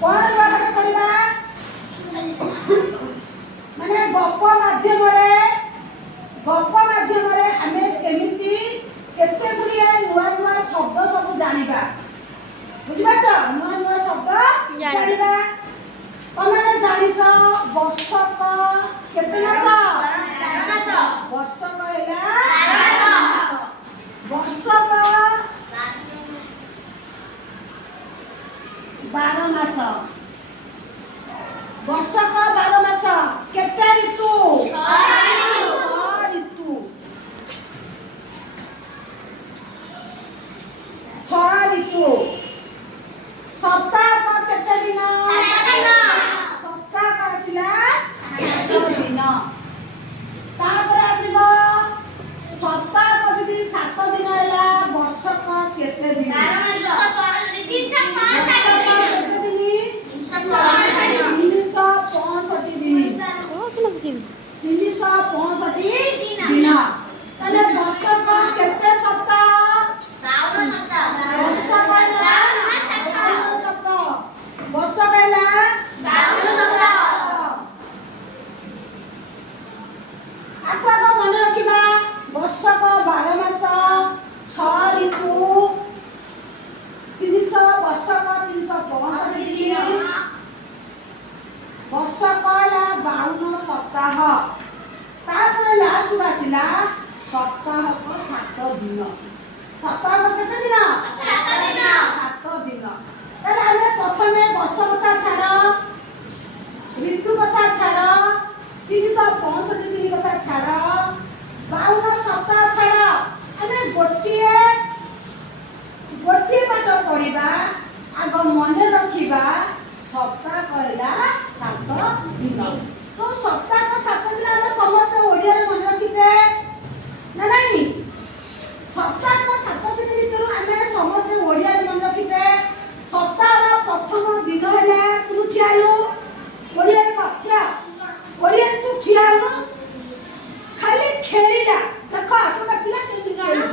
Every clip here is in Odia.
कौन पाठ पढ़ा माने गप माध्यम रे हमें केमिति केते गुड़िया नुआ नुआ शब्द सब जानिबा बुझि पाछ नुआ नुआ शब्द जानिबा तमाने जानिछ वर्षक केते मास 12 मास वर्षक हैला 12 मास वर्षक 12 मास वर्षक 12 मास केते ऋतु 6 ऋतु 6 ऋतु सप्ताह केते दिन 7 दिन सप्ताह आसिला 7 दिन तापर आसीबो सप्ताह जदी 7 दिन हैला वर्षक केते दिन 365 दिन 365 दिन ताले वर्षक केते सप्ताह 52 सप्ताह वर्षक हैला 52 सप्ताह वर्षक हैला 52 सप्ताह आको मन रखिबा वर्षक 12 मास 6 ऋतु 300 वर्षक 365 दिन वर्षक हैला 52 सप्ताह तापर लास्ट बासिला सप्ताह को 7 दिन सप्ताह को केते दिन 7 दिन ताले हमें प्रथमे वर्ष कथा छाड़ ऋतु कथा छाड़ 365 दिन कथा छाड़ 52 सप्ताह छाड़ हमें गोटिए पाठ पढ़िबा आग मन रखिबा सप्ताह कहला 7 दिन तो सप्ताह को 7 दिन हम समस्त ओडिया रे मन रखिछे ना नहीं सप्ताह को 7 दिन भीतर हमें समस्त ओडिया रे मन रखिछे सप्ताह रो प्रथम दिन हैला तू ठियालु ओडिया रे कथ्या ओडिया तू ठियालु खाली खेलीला देखो आसुना पिला केमि गालु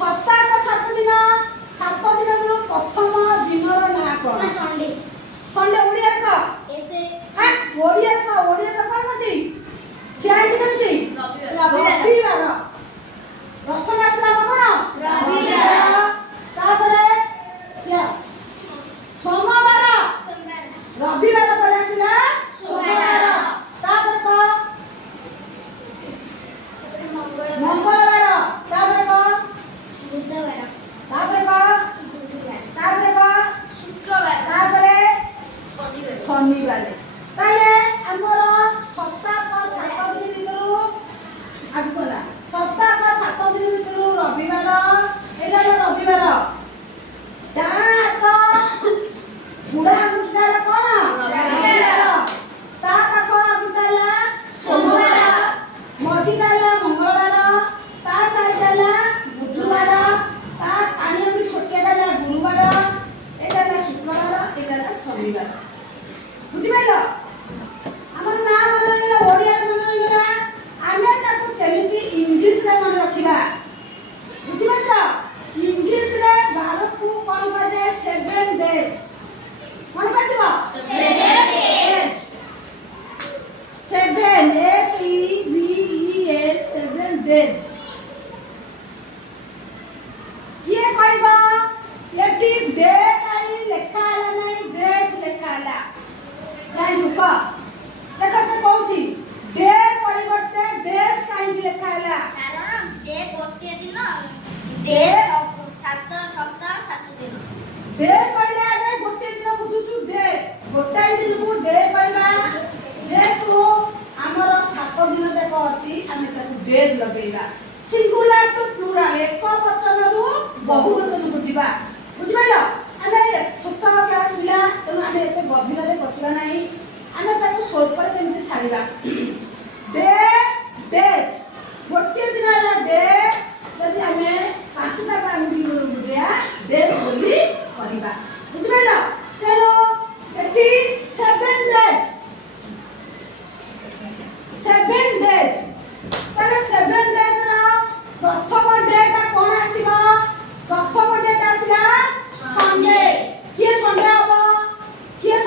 सप्ताह को 7 दिन रो प्रथम दिन रो ना कोन संडे संडे ओडिया रे का ऐसे हां ओडिया रे कोन कथि क्या है केमति रविवार प्रथम आसला कोन रविवार तापरे क्या सोमवार रविवार पर आसला सोमवार तापर को मंगलवार तापर को बुधवार तापर को शुक्रवार तापरे शनिवार ताले हमर सप्ताह को 7 दिन भीतर आगला सप्ताह को 7 दिन भीतर रविवार एला रविवार डाना तो बुढ़ा मुद्दा कोन रविवार ता पाखो मुद्दा सोमवार मझिला मंगलवार ता साइडला बुधवार ता पानी भी छोटेला गुरुवार एला शुक्रवार एला शनिवार बुझि पाइलो हमर ना मन रहिला ओडिया रे मन रहिला आमे ताको केमिति इंग्लिश रे मन रखिबा बुझि पाछो इंग्लिश रे 12 को कोन बाजे 7 डेज मन बाजिबो 7 days 7 S E V E N 7 days ये कहबो एटी डेट आई लेखा हला नै डेज लेखा हला जाई लुका देखा से कहूची डे परिवर्ते डेज काई लेखा हला कारण डे गोटे दिन डे 7 सप्ताह 7 दिन डे कहले आमे गोटे दिन बुझुचु डे गोटे दिन को डे कहबा जेतु हमर 7 दिन जाक अछि आमे ताकू डेज लगेबा सिंगुलर टू प्लुराल एक वचन रु बहुवचन बुझिबा बुझिबाइलो आमे छोट क्लास मिला तनु आमे एते गभीर रे बसिबा नाही आमे ताकू सोल्व कर केमति सारिबा डे डेज गोटे दिन हला डे जदि आमे 5 टा काम भी बुझिया डेज बोली करिबा बुझिबाइलो तेरो एटी 7 डेज 7 डेज ताले 7 डेज रा प्रथम डेटा कोन आसीबा प्रथम डेटा आसीला संडे ये संडे हबो ये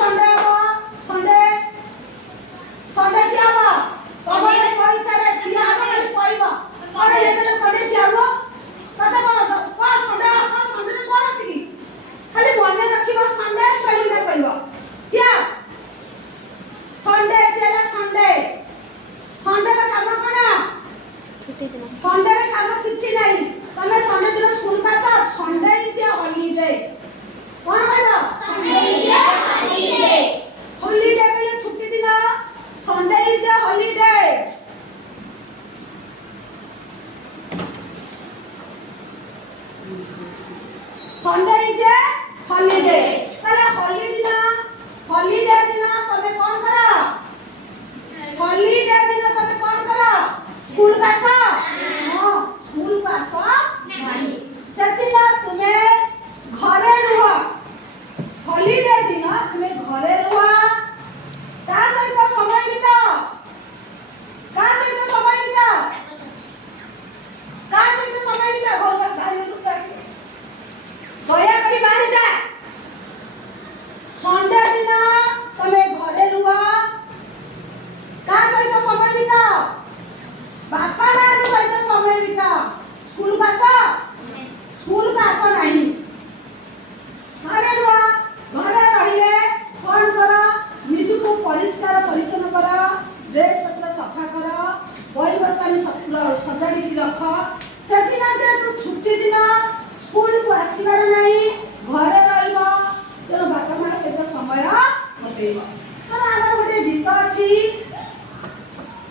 କହିବି କାରଣ ଆମର ଗୋଟେ ଗୀତ ଅଛି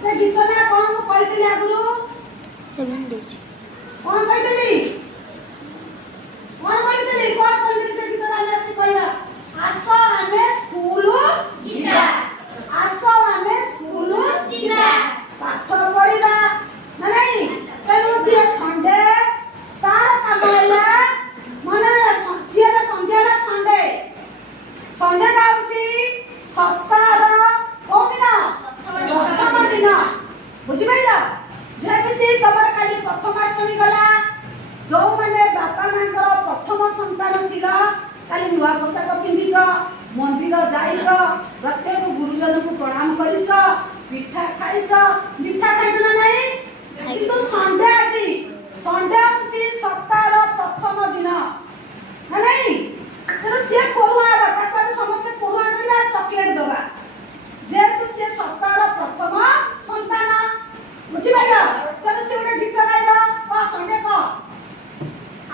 ସେ ଗୀତ ନା କଣ ମୁଁ କହିଥିଲି ଆଗରୁ 7 days କଣ କହିଥିଲି କଣ କହିଥିଲି ସେ ଗୀତଟା ଆମେ ଆସି କହିବା ଆସ ଆମେ ସ୍କୁଲ ଯିବା ଆସ ଆମେ ସ୍କୁଲ ଯିବା ପାଠ ପଢିବା ନା ନାଇଁ ତେଣୁ ଯିଏ ସଣ୍ଡେ ତାର କାମ ହେଲା ମନେ ସିଏ ସନ୍ଧ୍ୟା ହେଲା ସଣ୍ଡେ ସଣ୍ଡେଟା ହଉଛି ସପ୍ତାହର କୋଉ ଦିନ ପ୍ରଥମ ଦିନ ବୁଝିପାରିଲ ଯେମିତି ତମର କାଲି ପ୍ରଥମାଷ୍ଟମୀ ଗଲା ଯୋଉମାନେ ବାପା ମାଙ୍କର ପ୍ରଥମ ସନ୍ତାନ ଥିଲା କାଲି ନୂଆ ପୋଷାକ ପିନ୍ଧିଛ ମନ୍ଦିର ଯାଇଛ ପ୍ରତ୍ୟେକ ଗୁରୁଜନଙ୍କୁ ପ୍ରଣାମ କରିଛ ପିଠା ଖାଇଛ ମିଠା ଖାଇଛ ନା ନାହିଁ କିନ୍ତୁ ସଣ୍ଡେ ଆଜି ସଣ୍ଡେ ହଉଛି ସପ୍ତାହର ପ୍ରଥମ ଦିନ ନା ନାହିଁ ତେଣୁ ସିଏ ପଢୁଆ ହେବା ତାକୁ ଆମେ ସମସ୍ତେ ପଢୁଆ କରିବା ଚକଲେଟ ଦେବା ଯେହେତୁ ସିଏ ସପ୍ତାହର ପ୍ରଥମ ସନ୍ତାନ ବୁଝିପାରିଲ ତେଣୁ ସେ ଗୋଟେ ଗୀତ ଗାଇବ କହ ସଣ୍ଡେ କହ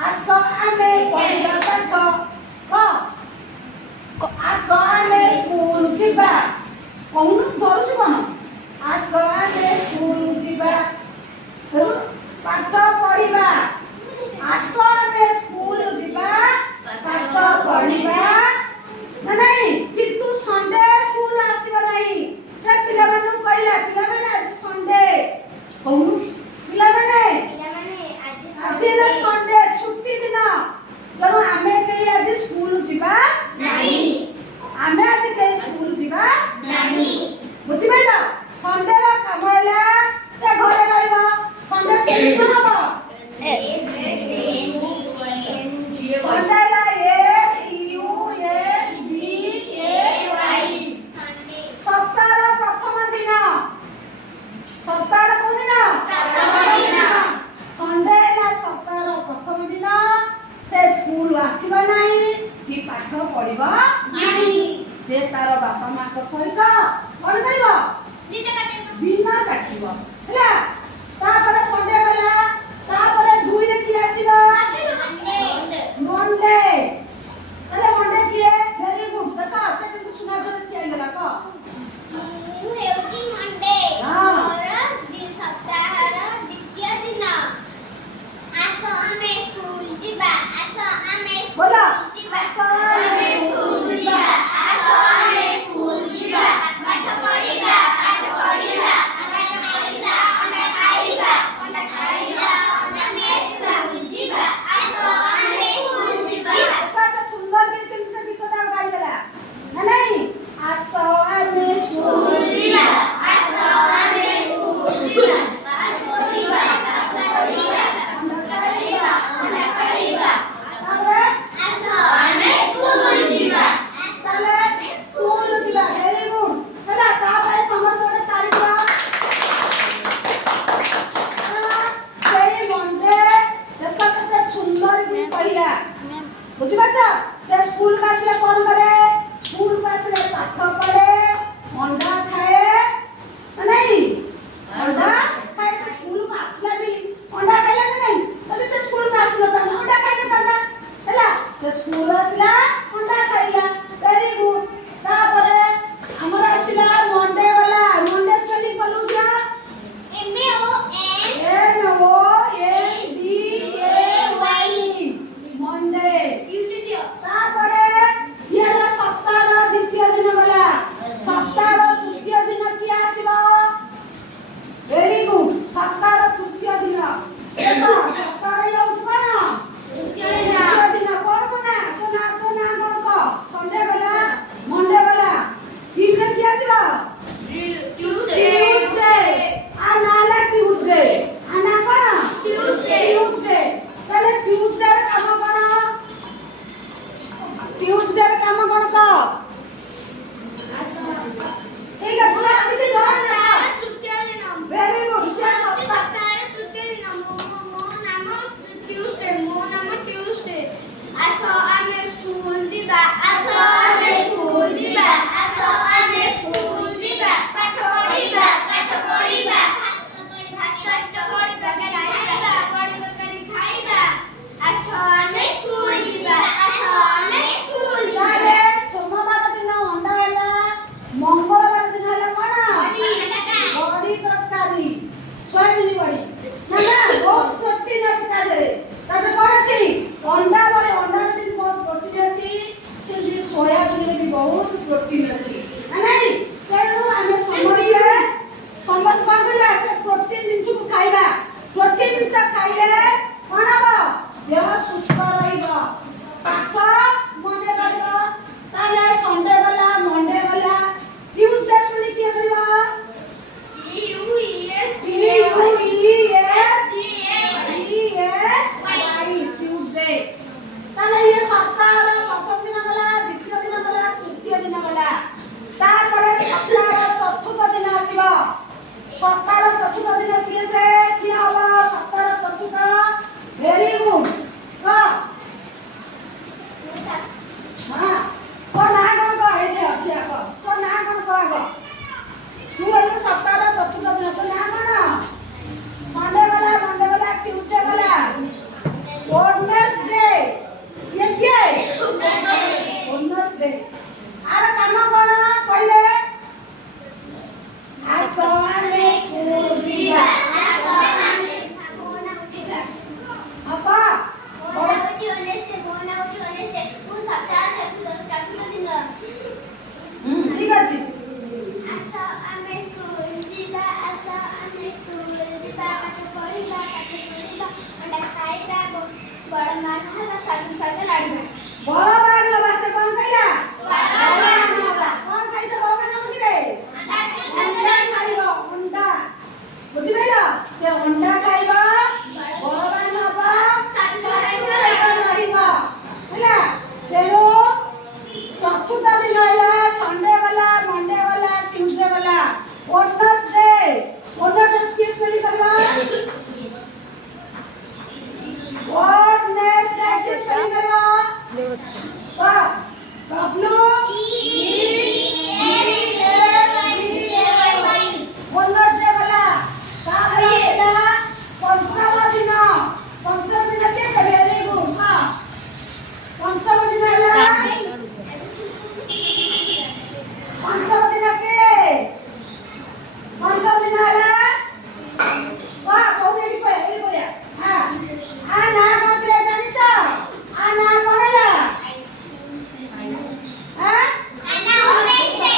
ଆସ ଆମେ ପଢିବା ପାଠ କହ ଆସ ଆମେ ସ୍କୁଲ ଯିବା କହୁନୁ ଧରୁଛୁ କଣ ଆସ ଆମେ ସ୍କୁଲ ଯିବା ପାଠ ପଢିବା ଆସ ଆମେ ସ୍କୁଲ ଯିବା ପାଠ ପଢିବା ନା ନାଇଁ କିନ୍ତୁ ସଣ୍ଡେ ସ୍କୁଲ ଆସିବ ନାହିଁ ସେ ପିଲାମାନଙ୍କୁ କହିଲା ପିଲାମାନେ ଆଜି ସଣ୍ଡେ କହୁନୁ ପିଲାମାନେ ଆଜି ହେଲା ସଣ୍ଡେ ଛୁଟି ଦିନ ତେଣୁ ଆମେ କେହି ଆଜି ସ୍କୁଲ ଯିବା ନାହିଁ ଆମେ ଆଜି କେହି ସ୍କୁଲ ଯିବା ନାହିଁ ବୁଝିପାରିଲ ସଣ୍ଡେର କାମ ହେଲା ସେ ଘରେ ରହିବ ସଣ୍ଡେ ସ୍କୁଲ କଣ ହବ ସଣ୍ଡେ ହେଲା ସପ୍ତାହର ପ୍ରଥମ ଦିନ ସପ୍ତାହର କୋଉ ଦିନ ସଣ୍ଡେ ହେଲା ସପ୍ତାହର ପ୍ରଥମ ଦିନ ସେ ସ୍କୁଲ ଆସିବ ନାହିଁ କି ପାଠ ପଢିବ ନାହିଁ ସେ ତାର ବାପା ମାଙ୍କ ସହିତ କଣ କରିବ ଦିନ କାଟିବ ହେଲା ତାପରେ ସଣ୍ଡେ ଗଲା ତାପରେ 2 ରେ କିଏ ଆସିବ ମଣ୍ଡେ ତାହେଲେ ମଣ୍ଡେ କିଏ ଭେରି ଗୁଡ ଦେଖ ସେ କିନ୍ତୁ ସୁନା ଝରେ ଠିଆ ହେଇଗଲା କହ ମୁଁ ହେଉଛି ମଣ୍ଡେ ମୋର ସପ୍ତାହର ଦ୍ୱିତୀୟ ଦିନ ଆସ ଆମେ ସ୍କୁଲ ଯିବା ଆସ ଆମେ ବୋଲ ଯିବା ଆସ ଆମେ ସ୍କୁଲ ଯିବା ଆସ ଆମେ ସ୍କୁଲ ଯିବା ପାଠ ପଢିବା ପାଠ ପଢିବା ଅଣ୍ଡା ଖାଇବା ଆମେ ସ୍କୁଲ ଯିବା ଆସ ଆମେ ସ୍କୁଲ ଯିବା ସେ ସୁନ୍ଦର କିନ୍ତୁ ସେ ଗୀତଟା ଗାଇଦେଲା ନା ନାଇଁ ଆସ ଆମେ ସ୍କୁଲ ଯିବା ଆସ ଆମେ ସ୍କୁଲ ଯିବା ପାଠ ପଢିବା ଅଣ୍ଡା ଖାଇବା ତାପରେ ଆସ ଆମେ ସ୍କୁଲ ଯିବା ତାହେଲେ ସ୍କୁଲ ଯିବା ଭେରି ଗୁଡ ହେଲା ତାପରେ ସମସ୍ତେ ଗୋଟେ ତାଳି ଦିଅ ସେଇ ମଣ୍ଡେ ଦେଖ କେତେ ସୁନ୍ଦର କି କହିଲା ବୁଝିପାରୁଛ ସେ ସ୍କୁଲ କୁ ଆସିଲେ କଣ କରେ ସ୍କୁଲ କୁ ଆସିଲେ ପାଠ ପଢେ ଅଣ୍ଡା ଖାଏ ନା ନାହିଁ ଅଣ୍ଡା ଖାଏ ସେ ସ୍କୁଲ କୁ ଆସିଲା ବି ଅଣ୍ଡା ଖାଇଲା ନା ନାହିଁ ତାହେଲେ ସେ ସ୍କୁଲ କୁ ଆସିନଥାନ୍ତା ଅଣ୍ଡା ଖାଇନଥାନ୍ତା ହେଲା ସେ ସ୍କୁଲ ଆସିଲା ଅଣ୍ଡା ଖାଇଲା ଭେରି ଗୁଡ ତାପରେ ଆମର ଆସିଲା ମଣ୍ଡେ ଗଲା ମଣ୍ଡେ ସ୍ପେଲିଂ କଲୁ ଝିଅ MONDAY ମଣ୍ଡେ ତାପରେ ଇଏ ହେଲା ସପ୍ତାହର ଦ୍ୱିତୀୟ ଦିନ ଗଲା ସପ୍ତାହର ତୃତୀୟ ଦିନ କିଏ ଆସିବ ଭେରି ଗୁଡ ସପ୍ତାହର ତୃତୀୟ ଦିନ ଦେଖ ସପ୍ତାହର ଇଏ ହଉଛି କଣ ତୃତୀୟ ଦିନ କଣ କନା ତୋ ନା କଣ କହ ସଣ୍ଡେ ଗଲା ମଣ୍ଡେ ଗଲା ତିନିରେ କିଏ ଆସିବ ଟ୍ୟୁଜଡେ ଆ ନା ହେଲା ଟ୍ୟୁଜଡେ ଆ ନା କଣ ଟ୍ୟୁଜଡେ ତାହେଲେ ଟ୍ୟୁଜଡେ ର କାମ କଣ ଟ୍ୟୁଜଡେ ର କାମ କଣ କହ ଠିକ ଅଛି ନା ଆମେ ଯେ ଭେରି ଗୁଡ ସେ ସପ୍ତାହର ତୃତୀୟ ଦିନ ମୋ ନାମ ଟ୍ୟୁଜଡେ ଆସ ଆମେ ସ୍କୁଲ ଯିବା ଆସ ଆମେ ସ୍କୁଲ ଯିବା ଆସ ଆମେ ସ୍କୁଲ ଯିବା ପାଠ ପଢିବା ଖାଇବା ଆସ ଆମେ ସ୍କୁଲ ଯିବା ଆସ ଆମେ ସ୍କୁଲ ଯିବା ତାହେଲେ ସୋମବାର सोयाबीन भी बहुत प्रोटीन अच्छी नहीं तेणु आम समस्त कौन करवा से प्रोटीन जिनिस को खाइबा प्रोटीन जिनिस खाइले कौन हम देह सुस्थ रहिबो पाठ मने रहिबो ताले संडे गला मंडे गला ट्यूसडे सुनी किए करबा ट्यूसडे ताले ये सप्ताह प्रथम दिन गला द्वितीय दिन गला तृतीय दिन गला तापरे सप्ताह चतुर्थ दिन आसीबो सप्ताह चतुर्थ दिन किए से कि हवा सप्ताह चतुर्थ वेरी गुड को हां को ना कोन को हे दे ठीक को ना कोन को आगो तू एने सप्ताह चतुर्थ दिन को ना कोन संडे गला मंडे गला ट्यूसडे गला वेडनेसडे ये क्या वेडनेसडे आर काम कोन पहिले आसो आमे स्कूल जीवा अपा ठीक আছে বড় মান হবা সে কোন কইলা কোন খাইছে বড় মান হবা কি রে অন্ডা খাইব অন্ডা বুঝি পাইলো সে অন্ডা খাইব বড় মান হবা সাইকেল লড়িব ହେଲା তেণু চতুর্থ দিন হলা সন্ডে গলা মন্ডে গলা টিউসডে গলা ওয়েডনেসডে স্পেস মেলি করবা ওয়েডনেসডे কি স্পেলিং করবা W ওয়েডনেসডে গলা তারপরে সেটা পঞ্চম দিন কি ভেরি গুড হ্যাঁ পঞ্চম দিন হলা পঞ্চম দিন কে পঞ্চম দিন হলা বাহ কোনে কি পয়া এই পয়া হ্যাঁ আ না কোন প্লে জানিছ আ না কোনলা হ্যাঁ আনা হইছে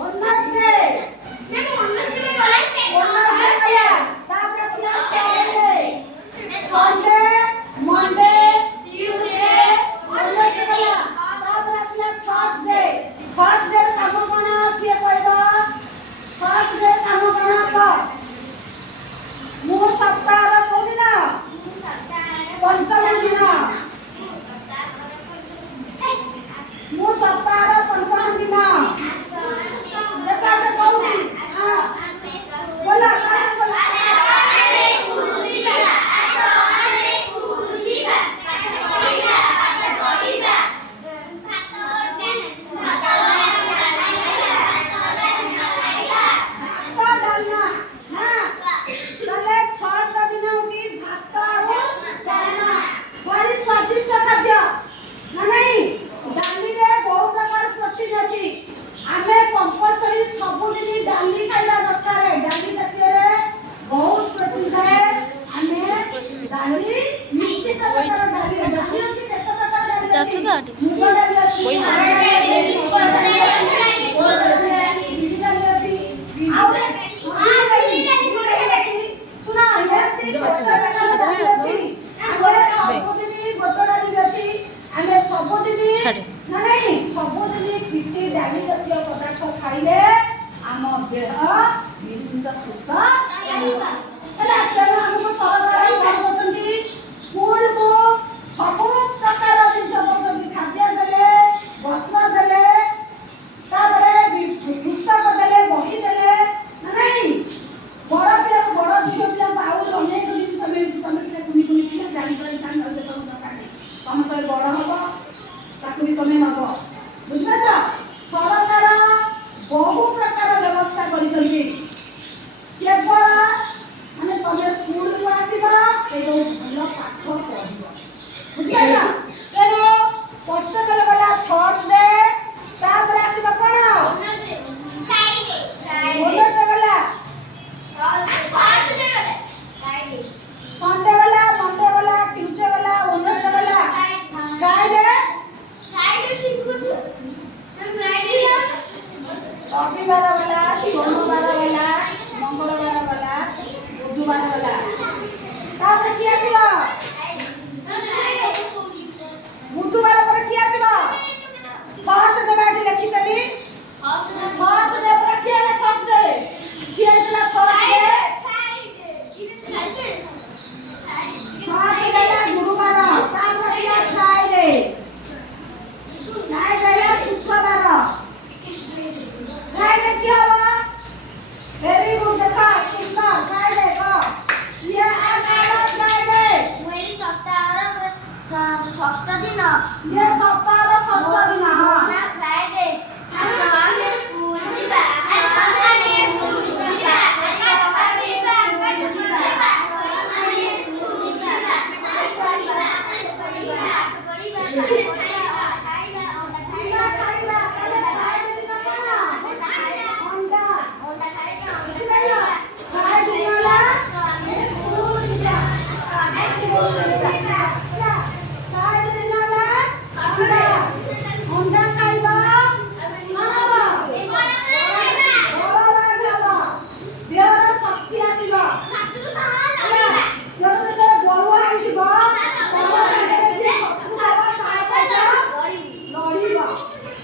ওন্নাসডে মানে হইছে বলে ওন্নাসডে কয়া তারপরে সিলাস করলে সানডে মন্ডে টিউসডে ওয়েডনেসডে কয়া তারপরে সিলাস থার্সডে কাম কোন কি কইবা থার্সডে কাম কোন ক মু সপ্তাহ কোন দিন পঞ্চম দিন মু সপ্তাহ পঞ্চম দিন দেখা সে কৌদি হ্যাঁ বলা কাছে বলা ডালনা হ্যাঁ তাহলে ফার্স্ট দিন হচ্ছে ভাত আর ডালনা ভারি স্বাদিষ্ট খাদ্য না নাই ডালিরে বহু প্রকার প্রোটিন আছে আমি কম্পালসরি ସବୁଦିନ ডালি খাଇବା দরকার ডালি জাতীয়রে বহুত প্রোটিন থাকে আমি ডালি নিশ্চিত প্রকার ডালি ডালি আছে কেତେ প্রকার ডালি আছে মুগ ডালি আছে ହରଡ଼ ଡାଲି ଅଛି କୋଳଥ ଡାଲି ଅଛି ବିରି ଡାଲି ଅଛି ଆଉ ଶୁଣ ଏମିତି କେତେ ପ୍ରକାର ଡାଲି ଅଛି ଆମେ ସବୁଦିନ ଗୋଟେ ଡାଲି ଅଛି ଆମେ ସବୁଦିନ ନା ନାହିଁ ସବୁଦିନ କିଛି ଡାଲି ଜାତୀୟ ପଦାର୍ଥ ଖାଇଲେ ଆମ ଦେହ ନିଶ୍ଚିତ ସୁସ୍ଥ ରହିବ ହେଲା ତେଣୁ ଆମକୁ ସରକାର କଣ କରୁଛନ୍ତି ସ୍କୁଲକୁ ସବୁ ପ୍ରକାର ଜିନିଷ ଦଉଛନ୍ତି ଖାଦ୍ୟ ଦେଲେ ବସ୍ତ୍ର ଦେଲେ ତାପରେ ପୁସ୍ତକ ଦେଲେ ବହି ଦେଲେ ନା ନାହିଁ ବଡ଼ ପିଲାକୁ ବଡ଼ ଝିଅ ପିଲାକୁ ଆହୁରି ଅନେକ ଜିନିଷ ମିଳୁଛି ତମେ ସେଟା କୁନି କୁନି ପିଲା ଜାଣିପାରି ଜାଣିପାରି ତମକୁ ଦରକାର ନାହିଁ ତମେ ତ ବଡ଼ ହବ ତାକୁ ବି ତମେ ନବ ବୁଝିପାରୁଛ ସରକାର ବହୁ ପ୍ରକାର ବ୍ୟବସ୍ଥା କରିଛନ୍ତି କେବଳ ମାନେ ତମେ ସ୍କୁଲକୁ ଆସିବ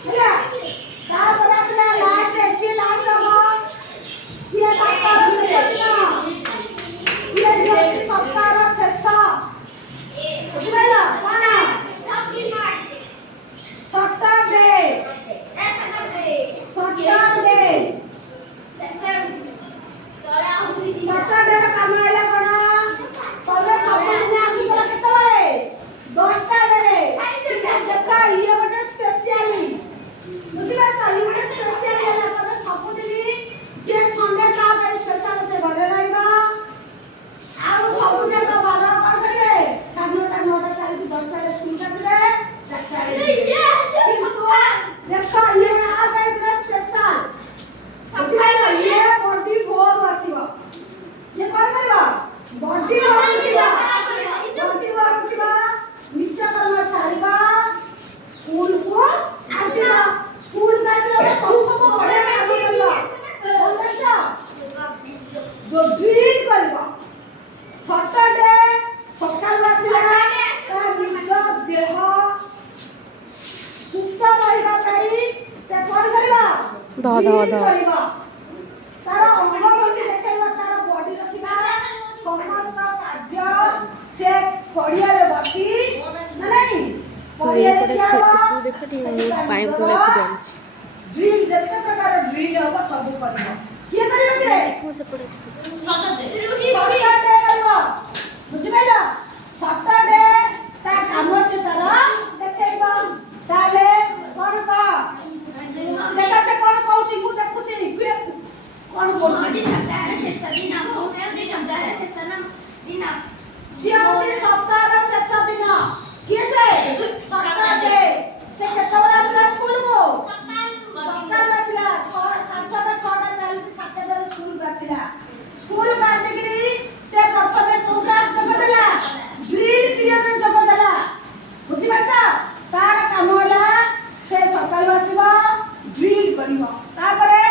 ହେଲା ତାପରେ ଆସିଲା ଲାଷ୍ଟ କିଏ ଲାଷ୍ଟ ହବ କିଏ ସପ୍ତାହର ଶେଷ ଦିନ କିଏ ଦିଅନ୍ତି ସପ୍ତାହର ଶେଷ ବୁଝିପାରିଲ କଣ ସଟରଡେ ସଟରଡେର କାମ ହେଲା କଣ ତମେ ସବୁଦିନ ଆସୁଥିଲ କେତେବେଳେ 10ଟା ବେଳେ ଦେଖ ଇଏ ଗୋଟେ ସ୍ପେଶିଆଲି ବୁଝିପାରୁଛ ଇଏ ଗୋଟେ ସ୍ପେଶିଆଲି ହେଲା ତମେ ସବୁଦିନ ଯେ ସଣ୍ଡେ ତା ପାଇଁ ସ୍ପେଶାଲ ସେ ଘରେ ରହିବ ଆଉ ସବୁ ଯାକ ବାର କଣ କରିବେ 9:30 9:40 10ଟାରେ ସ୍କୁଲ ଆସିବେ 4ଟା ବେଳେ ଦେଖ ଇଏ ଆ ପାଇଁ ପୁରା ସ୍ପେଶାଲ ବୁଝିପାରିଲ ଇଏ ବଡି ଭୋର ଆସିବ ଇଏ କଣ କରିବ ବଡି ଭୋର ଉଠିବ ନିତ୍ୟକର୍ମ ସାରିବ ସ୍କୁଲକୁ ଆସିବ ସ୍କୁଲକୁ ଆସିଲା ବେଳେ ସବୁ ବଢିଆ କାମ କରିବ ଯୋଉ ଡ୍ରିଲ୍ କରିବ ସଟରଡେ ସକାଳୁ ଆସିଲା ତା ନିଜ ଦେହ ସୁସ୍ଥ ରହିବା ପାଇଁ ସେ କଣ କରିବ ତାର ଅଙ୍ଗବନ୍ଧି ଦେଖାଇବ ତାର ବଡିର ଥିବା ସମସ୍ତ କାର୍ଯ୍ୟ ସେ ପଡ଼ିଆରେ ବସି ନା ନାହିଁ ପଡ଼ିଆରେ ଠିଆ ହବ ଡ୍ରିଲ୍ ଯେତେ ପ୍ରକାର ଡ୍ରିଲ୍ ହବ ସବୁ କରିବ କିଏ କରିବ ସଟରଡେ କରିବ ବୁଝିପାରିଲ ସଟରଡେ ତା କାମ ସେ ତାର ଦେଖେଇବ ତାହେଲେ କଣ କହ ଦେଖ ସେ କଣ କହୁଛି ମୁଁ ଦେଖୁଛି କଣ କହୁଛି ସିଏ ହଉଛି ସପ୍ତାହର ଶେଷ ଦିନ କିଏ ସେ ସଟରଡେ ସେ କେତେବେଳେ ଆସିଲା ସ୍କୁଲକୁ ସକାଳୁ ଆସିଲା 6:30 7:40 ସ୍କୁଲକୁ ଆସିଲା ସ୍କୁଲକୁ ଆସିକିରି ସେ ପ୍ରଥମେ କୋଉ କ୍ଲାସ ଯୋଗ ଦେଲା ଡ୍ରିଲ୍ ପିରିୟଡରେ ଯୋଗ ଦେଲା ବୁଝିପାରୁଛ ତାର କାମ ହେଲା ସେ ସକାଳୁ ଆସିବ ଡ୍ରିଲ୍ କରିବ ତାପରେ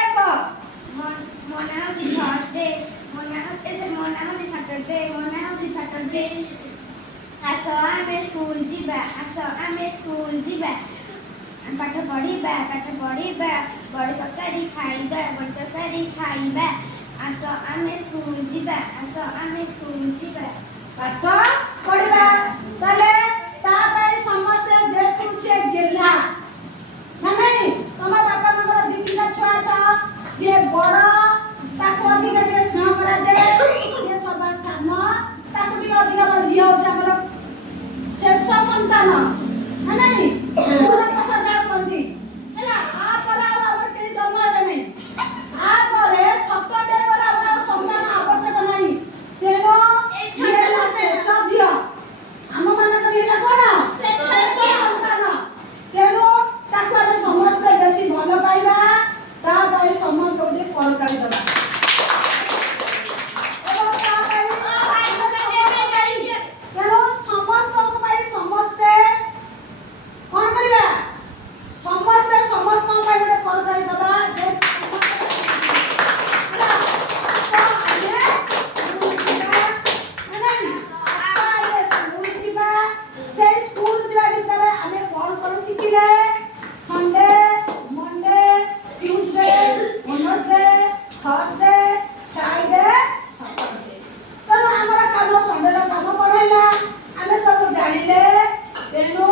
ଆସ ଆମେ ସ୍କୁଲ ଯିବା ପାଠ ପଢିବା ବଡି ତରକାରୀ ଖାଇବା ଆସ ଆମେ ସ୍କୁଲ ଯିବା ପାଠ ପଢିବା ତାହେଲେ ତା ପାଇଁ ସମସ୍ତେ ଯେହେତୁ ସେ ଗେହ୍ଲା ନା ନାହିଁ ତମ ବାପା ମାଙ୍କର 2-3ଟା ଛୁଆ ଅଛ ଯିଏ ବଡ ତାକୁ ଅଧିକ ଟିକେ ସ୍ନେହ କରାଯାଏ ଯିଏ ସବା ସାନ ତାକୁ ଟିକେ ଅଧିକ ଇଏ ହଉଛି ଆମର ଶେଷ ସନ୍ତାନ ନା ନାହିଁ କୁହନ୍ତି ହେଲା ତାପରେ ଆଉ ଆମର କେହି ଜନ୍ମ ହେବେ ନାହିଁ ତାପରେ ସଟରଡେ ପରେ ଆଉ ସନ୍ତାନ ଆବଶ୍ୟକ ନାହିଁ ତେଣୁ ଯିଏ ହେଲା ଶେଷ ଝିଅ ଆମ ମାନଙ୍କର ହେଲା କଣ ଶେଷ ସନ୍ତାନ ତେଣୁ ତାକୁ ଆମେ ସମସ୍ତେ ବେଶୀ ଭଲ ପାଇବା ତା ପାଇଁ ସମସ୍ତଙ୍କୁ ଟିକେ ପରକାରୀ ଦେବା ତେଣୁ ସମସ୍ତଙ୍କ ପାଇଁ ସମସ୍ତେ କଣ କରିବା ସମସ୍ତେ ସମସ୍ତଙ୍କ ପାଇଁ ଗୋଟେ ପରକାରୀ ଦେବା ଯେ ସେଇ ସ୍କୁଲ ଯିବା ଭିତରେ ଆମେ କଣ କଣ ଶିଖିଲେ Sunday Monday Tuesday Wednesday Thursday Friday Saturday ତେଣୁ ଆମର କାମ ସଣ୍ଡେର କାମ କଣ ହେଲା ଆମେ ସବୁ ଜାଣିଲେ ତେଣୁ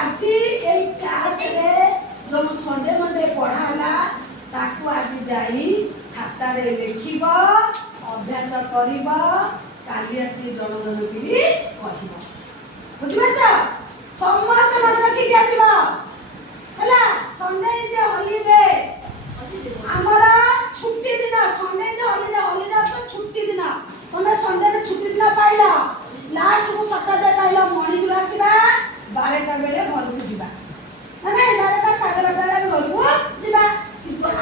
ଆଜି ଏଇ କ୍ଲାସରେ ଯୋଉ ସଣ୍ଡେ ମଣ୍ଡେ ପଢା ହେଲା ତାକୁ ଆଜି ଯାଇ ଖାତାରେ ଲେଖିବ ଅଭ୍ୟାସ କରିବ କାଲି ଆସି ଜଣ ଜଣକିରି କହିବ ବୁଝିପାରୁଛ ସମସ୍ତେ ମନେ ରଖିକି ଆସିବ ହେଲା ସଣ୍ଡେ ଇଜ ହଲିଡେ ଆମର ଛୁଟି ଦିନ ସଣ୍ଡେ ଇଜ ହଲିଡେ ତ ଛୁଟି ଦିନ ତମେ ସଣ୍ଡେରେ ଛୁଟି ଦିନ ପାଇଲ ଲାଷ୍ଟକୁ ସଟରଡେ ପାଇଲ ମର୍ଣ୍ଣିଂରୁ ଆସିବା 12ଟା ବେଳେ ଘରକୁ ଯିବା ନା ନାଇଁ 12ଟା 12:30 ବେଳେ ଘରକୁ ଯିବା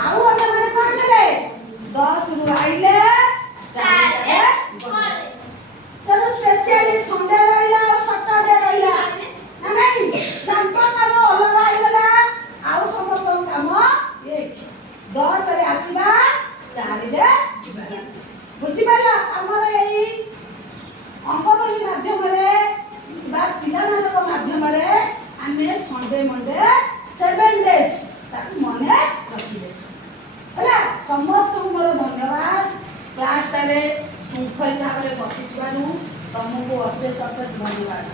ଆଉ ଅନ୍ୟମାନେ କଣ କଲେ 10ରୁ ଆଇଲେ 4ରେ ତେଣୁ ସ୍ପେଶିଆଲି ସଣ୍ଡେ ରହିଲା ସଟରଡେ ରହିଲା ନା ନାଇଁ ତାଙ୍କ କାମ ଅଲଗା ହେଇଗଲା ଆଉ समस्त को मोर धन्यवाद क्लास टारे शृंखलित भाव में बसी तुमको अशेष अशेष धन्यवाद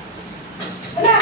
है।